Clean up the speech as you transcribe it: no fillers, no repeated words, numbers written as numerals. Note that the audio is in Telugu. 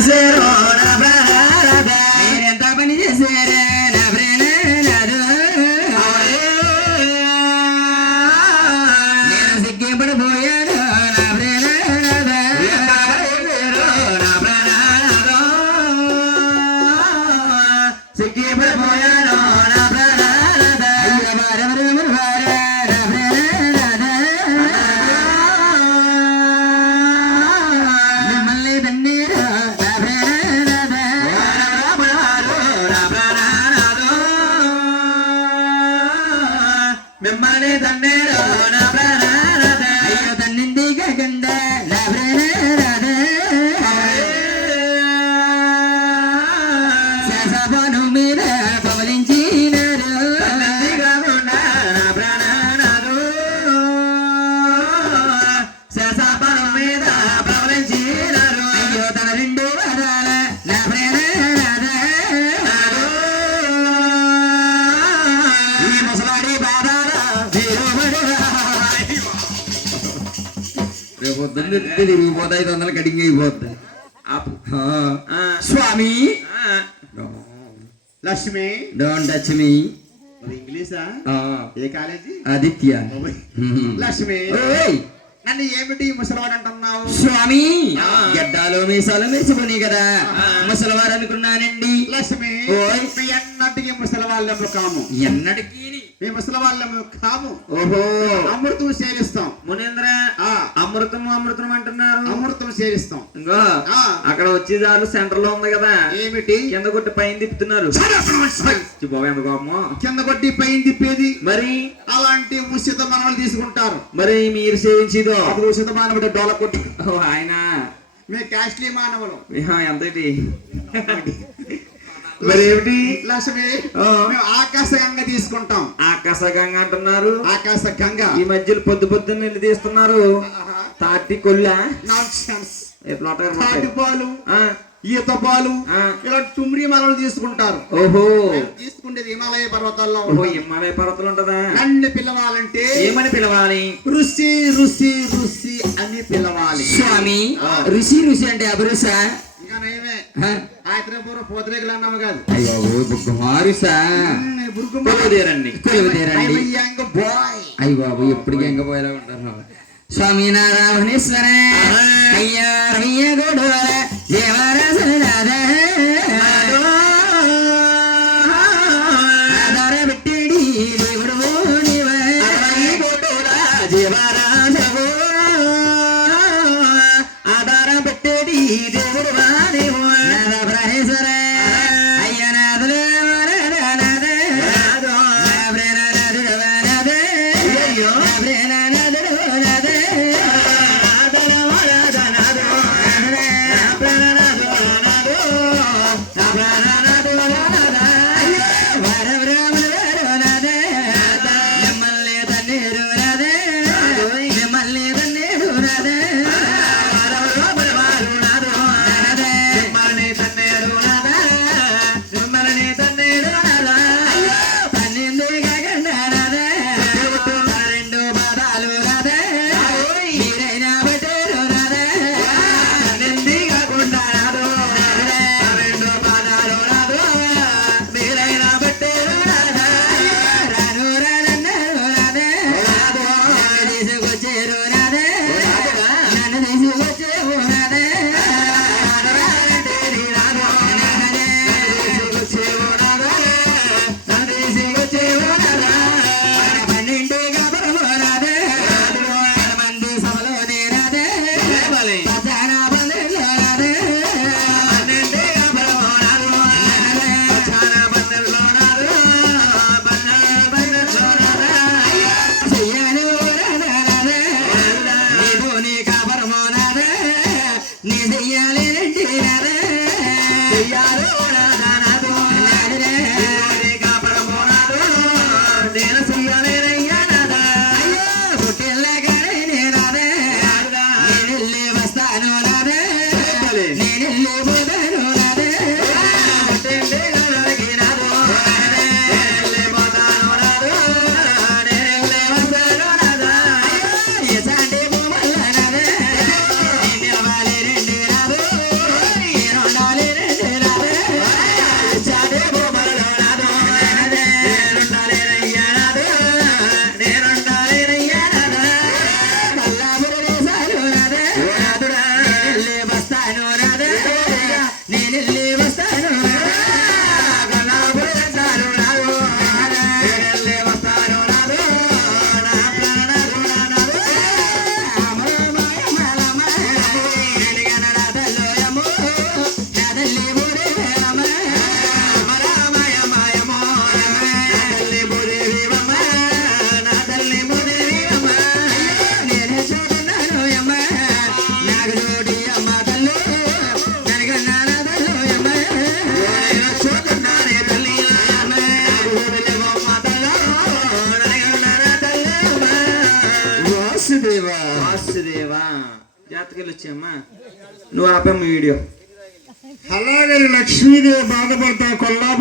చేశారు నా ప్రాణనాథ మీరెంత పని చేశారు నా ప్రాణనాథ నేను సిగ్గిపడిపోయాను నా ప్రాణనాథ నా ప్రాణనాథ సిగ్గిపడిపోయాను నా ప్రాణనాథ మిమ్మల్ని తన్నీరు నా ప్రాణనాథ మిమ్మల్ని తన్నీరు నా ప్రాణనాథ అయ్యో తన్నింది కాకండ నా ప్రాణనాథ శాసపను మీద పవలించినారు తన్నింది కాకుండా నా ప్రాణనాథ శాసపను మీద పవలించినారు అయ్యో తన రెండు వరాల నా ప్రాణనాథ ఈ ముసలాడి బాధాల రేపు పొద్దున్న తిరిగిపోతాయి 500 కటింగ్ అయిపోద్ది స్వామి లక్ష్మి డోంట్ టచ్ మీ ఇంగ్లీషా ఏ కాలేజీ ఆదిత్య లక్ష్మి ఓయ్ నన్ను ఏమిటి ముసలివాడు అంటున్నావు స్వామి గడ్డాలు మీసాలు మెచ్చుకుని కదా ముసలివారు అనుకున్నానండి లక్ష్మి ఓయ్ మీ ఎన్నటికి ముసలివాళ్ళము కాము ఎన్నటికీ మీ ముసలివాళ్ళము కాము ఓహో అమృతం సేవిస్తాం మునేంద్ర అమృతం అమృతం అంటున్నారు అమృతం సేవిస్తాం ఇంకో అక్కడ వచ్చేదారు సెంటర్ లో ఉంది కదా ఏమిటి కింద కొట్టి పైన తిప్పుతున్నారు ఎంత కోపమో కింద కొట్టి పైన తిప్పేది మరి అలాంటి ఉచిత మనవలు తీసుకుంటారు మరి మీరు సేవించేదో అది ఉచిత మానవుడు డోల కొట్టి ఆయన మీ కాస్ట్లీ మానవులు ఎంతటి మరి ఏమిటి లక్ష్మి మేము ఆకాశ గంగ తీసుకుంటాం ఆకాశ గంగ అంటున్నారు ఆకాశ గంగ ఈ మధ్యలో పొద్దున్న వెళ్ళి తీస్తున్నారు తాటి కొల్ల నాన్సెన్స్ ఎట్లా తాటి పాలు ఈత పాలు ఇలాంటి తుమ్మిడి మనలు తీసుకుంటారు ఓహో తీసుకుంటే హిమాలయ పర్వతాల్లో ఓహో హిమాలయ పర్వతాలు ఉంటదా నన్ను పిలవాలంటే ఏమని పిలవాలి ఋషి ఋషి ఋషి అని పిలవాలి స్వామి ఋషి ఋషి అంటే అభిరుషా ఇంకా నయమే ఆయత్రపూర్వ పోతరేకులు అన్నాము కాదు అయ్యో బుగ్గమారుసా కొలువుదేరండి బాయ్ అయ్య బాబు ఎప్పటికీ ఎంగ పోయేలా ఉంటారు స్వామి నారాయణేశ్వర అయ్యా రమయ్య గోడోర దేవరాజనాథ ఆధార పెట్టేడి దేవుడు దేవరాజవు ఆధార పెట్టేడి దేవుడు వాదేవు నారాయణేశ్వర అయ్య నాథుల పట్టుకెళ్ళి వచ్చామ్మా. నువ్వు ఆపమ్మ వీడియో. అలాగే లక్ష్మీదేవి బాధపడతా కొల్లాపు